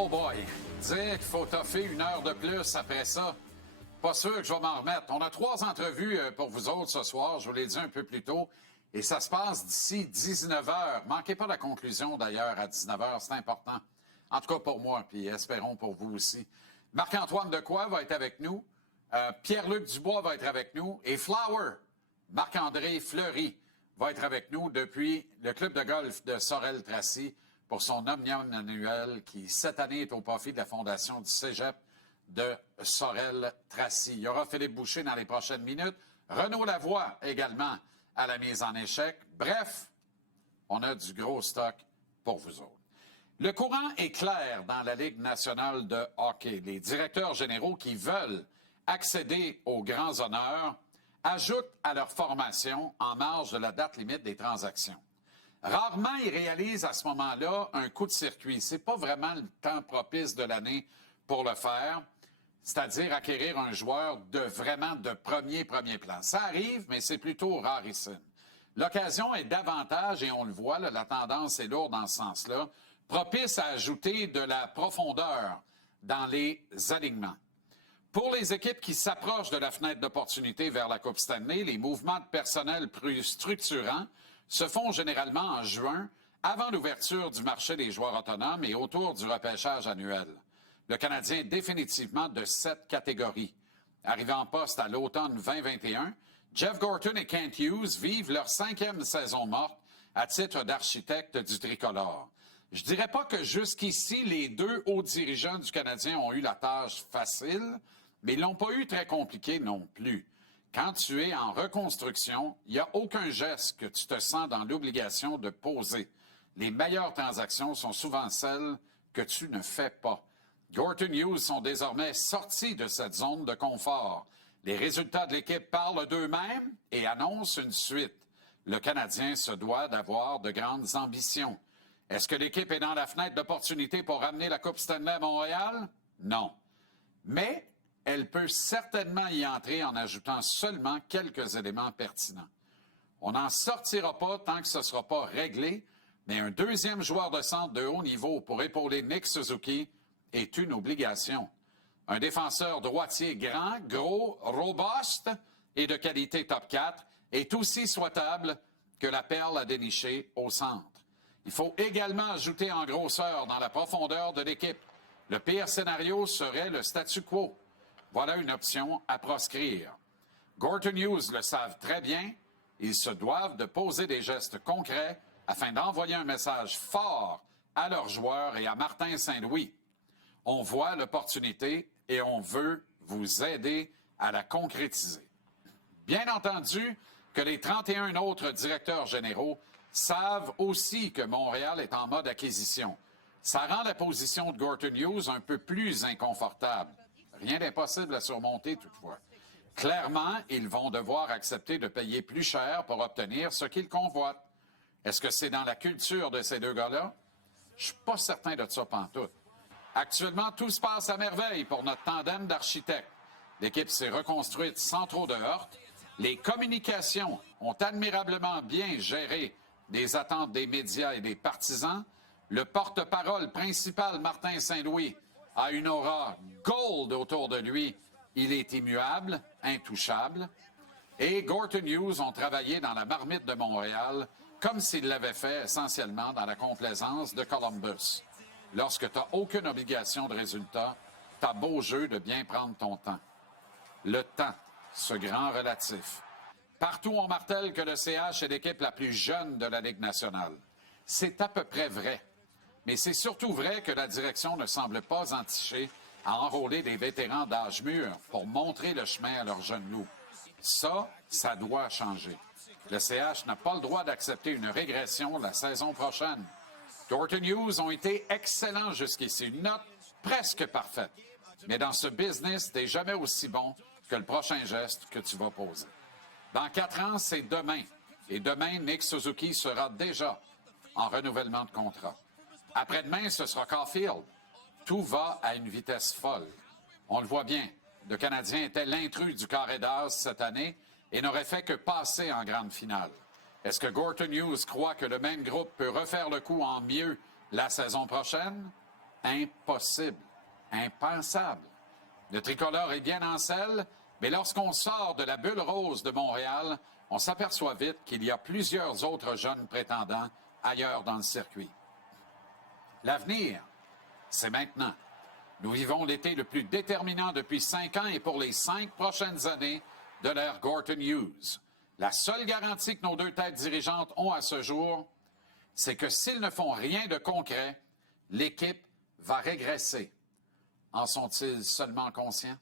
Oh boy, dire qu'il faut toffer 1 heure de plus après ça, pas sûr que je vais m'en remettre. On a 3 entrevues pour vous autres ce soir, je vous l'ai dit un peu plus tôt, et ça se passe d'ici 19h. Manquez pas la conclusion d'ailleurs à 19h, c'est important. En tout cas pour moi, puis espérons pour vous aussi. Marc-Antoine Decoy va être avec nous, Pierre-Luc Dubois va être avec nous, et Flower, Marc-André Fleury, va être avec nous depuis le club de golf de Sorel-Tracy pour son omnium annuel qui, cette année, est au profit de la fondation du Cégep de Sorel-Tracy. Il y aura Philippe Boucher dans les prochaines minutes. Renaud Lavoie également à la mise en échec. Bref, on a du gros stock pour vous autres. Le courant est clair dans la Ligue nationale de hockey. Les directeurs généraux qui veulent accéder aux grands honneurs ajoutent à leur formation en marge de la date limite des transactions. Rarement, ils réalisent à ce moment-là un coup de circuit. C'est pas vraiment le temps propice de l'année pour le faire, c'est-à-dire acquérir un joueur vraiment de premier plan. Ça arrive, mais c'est plutôt rarissime. L'occasion est davantage, et on le voit, là, la tendance est lourde dans ce sens-là, propice à ajouter de la profondeur dans les alignements. Pour les équipes qui s'approchent de la fenêtre d'opportunité vers la Coupe Stanley, les mouvements de personnel plus structurants se font généralement en juin, avant l'ouverture du marché des joueurs autonomes et autour du repêchage annuel. Le Canadien est définitivement de cette catégorie. Arrivant en poste à l'automne 2021, Jeff Gorton et Kent Hughes vivent leur 5e saison morte à titre d'architecte du tricolore. Je dirais pas que jusqu'ici, les 2 hauts dirigeants du Canadien ont eu la tâche facile, mais ils l'ont pas eu très compliqué non plus. Quand tu es en reconstruction, il n'y a aucun geste que tu te sens dans l'obligation de poser. Les meilleures transactions sont souvent celles que tu ne fais pas. Gorton Hughes sont désormais sortis de cette zone de confort. Les résultats de l'équipe parlent d'eux-mêmes et annoncent une suite. Le Canadien se doit d'avoir de grandes ambitions. Est-ce que l'équipe est dans la fenêtre d'opportunité pour ramener la Coupe Stanley à Montréal? Non. Mais elle peut certainement y entrer en ajoutant seulement quelques éléments pertinents. On n'en sortira pas tant que ce ne sera pas réglé, mais un deuxième joueur de centre de haut niveau pour épauler Nick Suzuki est une obligation. Un défenseur droitier grand, gros, robuste et de qualité top 4 est aussi souhaitable que la perle à dénicher au centre. Il faut également ajouter en grosseur dans la profondeur de l'équipe. Le pire scénario serait le statu quo. Voilà une option à proscrire. Gorton Hughes le savent très bien. Ils se doivent de poser des gestes concrets afin d'envoyer un message fort à leurs joueurs et à Martin Saint-Louis. On voit l'opportunité et on veut vous aider à la concrétiser. Bien entendu que les 31 autres directeurs généraux savent aussi que Montréal est en mode acquisition. Ça rend la position de Gorton Hughes un peu plus inconfortable. Rien d'impossible à surmonter toutefois. Clairement, ils vont devoir accepter de payer plus cher pour obtenir ce qu'ils convoitent. Est-ce que c'est dans la culture de ces 2 gars-là? Je suis pas certain de ça pantoute. Actuellement, tout se passe à merveille pour notre tandem d'architectes. L'équipe s'est reconstruite sans trop de heurts. Les communications ont admirablement bien géré les attentes des médias et des partisans. Le porte-parole principal, Martin Saint-Louis, a une aura gold autour de lui. Il est immuable, intouchable. Et Gorton Hughes ont travaillé dans la marmite de Montréal comme s'ils l'avaient fait essentiellement dans la complaisance de Columbus. Lorsque tu n'as aucune obligation de résultat, t'as beau jeu de bien prendre ton temps. Le temps, ce grand relatif. Partout, on martèle que le CH est l'équipe la plus jeune de la Ligue nationale. C'est à peu près vrai. Mais c'est surtout vrai que la direction ne semble pas entichée à enrôler des vétérans d'âge mûr pour montrer le chemin à leurs jeunes loups. Ça doit changer. Le CH n'a pas le droit d'accepter une régression la saison prochaine. Gorton Hughes ont été excellents jusqu'ici, une note presque parfaite. Mais dans ce business, t'es jamais aussi bon que le prochain geste que tu vas poser. Dans 4 ans, c'est demain. Et demain, Nick Suzuki sera déjà en renouvellement de contrat. Après-demain, ce sera Caulfield. Tout va à une vitesse folle. On le voit bien. Le Canadien était l'intrus du carré d'as cette année et n'aurait fait que passer en grande finale. Est-ce que Gorton Hughes croit que le même groupe peut refaire le coup en mieux la saison prochaine? Impossible. Impensable. Le tricolore est bien en selle, mais lorsqu'on sort de la bulle rose de Montréal, on s'aperçoit vite qu'il y a plusieurs autres jeunes prétendants ailleurs dans le circuit. L'avenir, c'est maintenant. Nous vivons l'été le plus déterminant depuis 5 ans et pour les 5 prochaines années de l'ère Gorton Hughes. La seule garantie que nos deux têtes dirigeantes ont à ce jour, c'est que s'ils ne font rien de concret, l'équipe va régresser. En sont-ils seulement conscients?